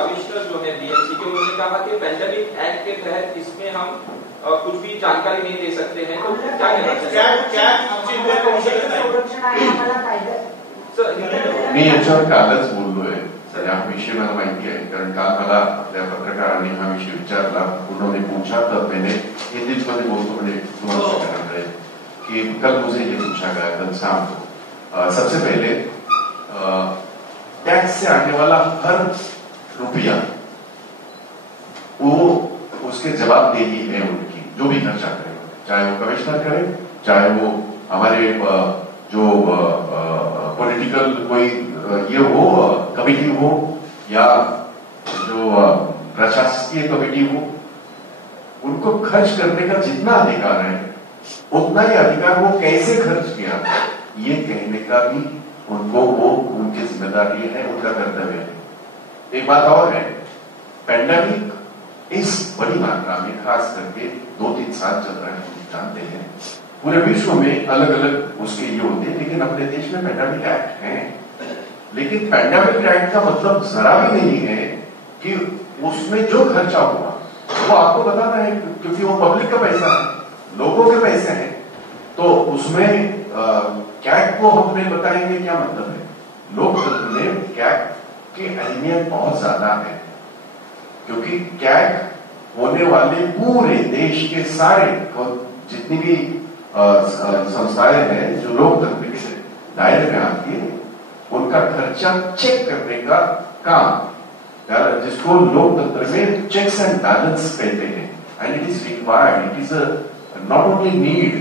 Commissioner जो है BMC के, उन्होंने कहा कि पेंडेमिक एक्ट के तहत इसमें हम कुछ भी जानकारी नहीं दे सकते हैं, तो क्या कहना चाहिए? मी याच्यावर कालच बोललोय, या विषय मला माहिती आहे, कारण काल मला आपल्या पत्रकारांनी हा विषय विचारला, उन्होंने पूछा तब मैंने हिंदी में बोलतो म्हणजे तुम्हाला कहना है कि कल मुझे ये पूछा गया कल शाम को। सबसे पहले टैक्स से आने वाला हर रुपया वो उसके जवाबदेही है उनकी, जो भी खर्चा करें, चाहे वो कमिश्नर करे, चाहे वो हमारे जो पॉलिटिकल कोई ये हो कमेटी हो या जो प्रशासकीय कमेटी हो, उनको खर्च करने का जितना अधिकार है उतना ही अधिकार वो कैसे खर्च किया ये कहने का भी उनको वो उनकी जिम्मेदारी है, उनका कर्तव्य है। एक बात और है, पेंडेमिक इस बड़ी मात्रा में खास करके 2-3 साल चल रहा है, हम जानते हैं पूरे विश्व में अलग अलग उसके ये होते हैं, लेकिन अपने देश में पेंडेमिक एक्ट है। लेकिन पेंडेमिक एक्ट का मतलब जरा भी नहीं है कि उसमें जो खर्चा हुआ वो आपको बताना है, क्योंकि वो पब्लिक का पैसा है, लोगों के पैसे हैं, तो उसमें कैग को हमने बताएंगे क्या मतलब है। लोकतंत्र में कैग की अहमियत बहुत ज्यादा है, क्योंकि कैग होने वाले पूरे देश के सारे जितनी भी संस्थाएं हैं जो लोकतंत्र के दायरे में आती है, उनका खर्चा चेक करने का काम, जिसको लोकतंत्र में चेक्स एंड बैलेंस कहते हैं, and it is required, it is not only need,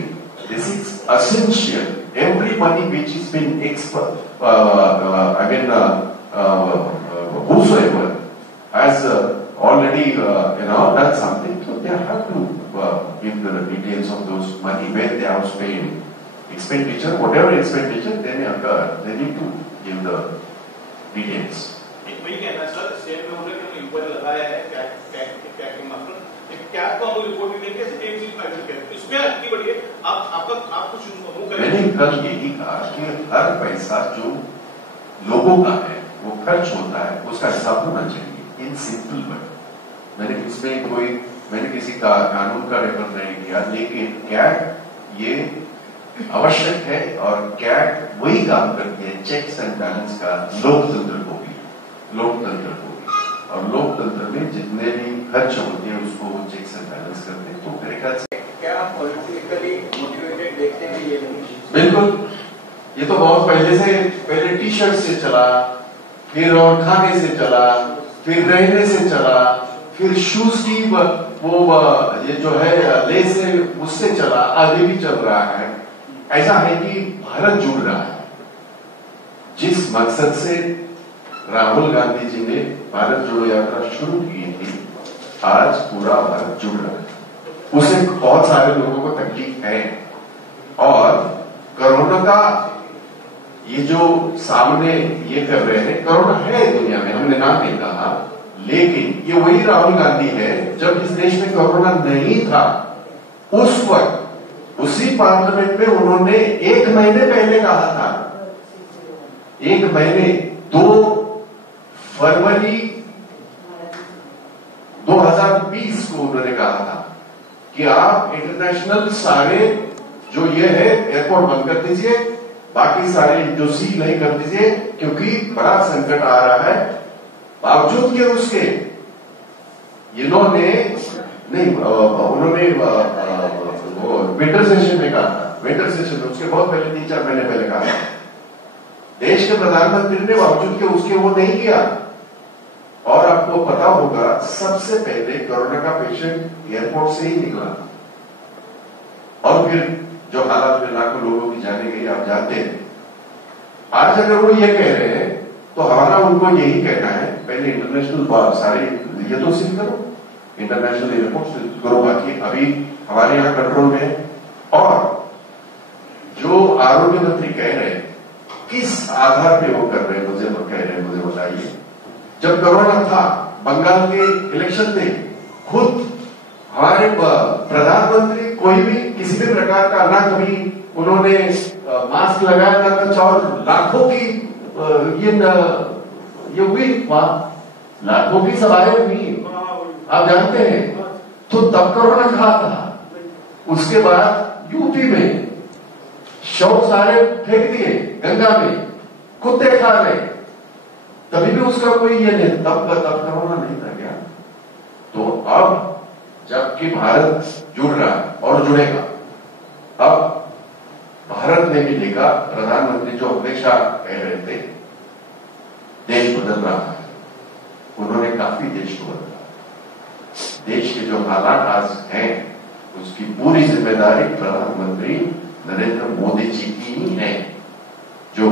this is essential. Every money which is been whosoever has already done something, so they have to give the details of those money, where they have spent expenditure, whatever expenditure they may occur, they need to give the details. वही कहना sir, state में उन्होंने ऊपर लगाया है क्या मतलब क्या तो हम रिपोर्ट भी देंगे, एक चीज फाइनल करें, इसमें अगली बढ़िए आप कुछ मैंने कल यही कहा कि हर पैसा जो लोगों का है वो खर्च होता है, उसका हिसाब होना चाहिए, इन सिंपल वर्ड। मैंने किसी का कानून का रेफर नहीं किया, लेकिन कैग ये आवश्यक है, और कैग वही काम करती है चेक्स एंड बैलेंस का लोकतंत्र को भी, और लोकतंत्र में जितने भी खर्च होते हैं उसको वो चेक्स एंड बैलेंस करते हैं। तो मेरे ख्याल से क्या पॉलिटिकली मोटिवेटेड देखते हैं ये बिल्कुल, ये तो बहुत पहले टी शर्ट से चला, फिर और खाने से चला, फिर रहने से चला, फिर शूज की वो ये जो है लेस से उससे चला, आगे भी चल रहा है। ऐसा है कि भारत जुड़ रहा है, जिस मकसद से राहुल गांधी जी ने भारत जोड़ो यात्रा शुरू की थी, आज पूरा भारत जुड़ रहा है। उसे बहुत सारे लोगों को तकलीफ है, और कोरोना का ये जो सामने ये कर रहे हैं, कोरोना है दुनिया में, हमने नाम नहीं कहा, लेकिन ये वही राहुल गांधी है जब इस देश में कोरोना नहीं था, उस वक्त उसी पार्लियामेंट में उन्होंने 1 महीने पहले कहा था, 1 महीने 2 फरवरी 2020 को उन्होंने कहा था कि आप इंटरनेशनल सारे जो ये है एयरपोर्ट बंद कर दीजिए, बाकी सारे जो सील नहीं कर दीजिए, क्योंकि बड़ा संकट आ रहा है। बावजूद के उसके उन्होंने विंटर सेशन में कहा था, विंटर सेशन में उसके बहुत पहले 3-4 महीने पहले कहा था, देश के प्रधानमंत्री ने बावजूद के उसके वो नहीं किया। और आपको पता होगा सबसे पहले कोरोना का पेशेंट एयरपोर्ट से ही निकला, और फिर जो हालात में लाखों लोगों की जाने गई आप जानते हैं। आज अगर वो ये कह रहे हैं तो हमारा उनको यही कहना है, पहले इंटरनेशनल सारे ये तो सील करो, इंटरनेशनल एयरपोर्ट करो, बाकी अभी हमारे यहाँ कंट्रोल में है। और जो आरोग्य मंत्री कह रहे हैं, किस आधार पे वो कर रहे हैं, मुझे बताइए। जब कोरोना था, बंगाल के इलेक्शन थे, खुद हमारे प्रधानमंत्री कोई भी किसी भी प्रकार का ना कभी उन्होंने मास्क लगाया ना कुछ, और लाखों की ये हुई वहां लाखों की सभाएं हुई, आप जानते हैं। तो तब कोरोना कहा था। उसके बाद यूपी में शव सारे फेंक दिए गंगा में, कुत्ते खा गए, तभी भी उसका कोई ये नहीं, तब कोरोना नहीं था क्या? तो अब जबकि भारत जुड़ रहा है और जुड़ेगा, अब भारत ने भी देखा, प्रधानमंत्री जो हमेशा कह रहे थे देश बदल रहा है, उन्होंने काफी देश को बदला। देश के जो हालात आज हैं उसकी पूरी जिम्मेदारी प्रधानमंत्री नरेंद्र मोदी जी की ही है, जो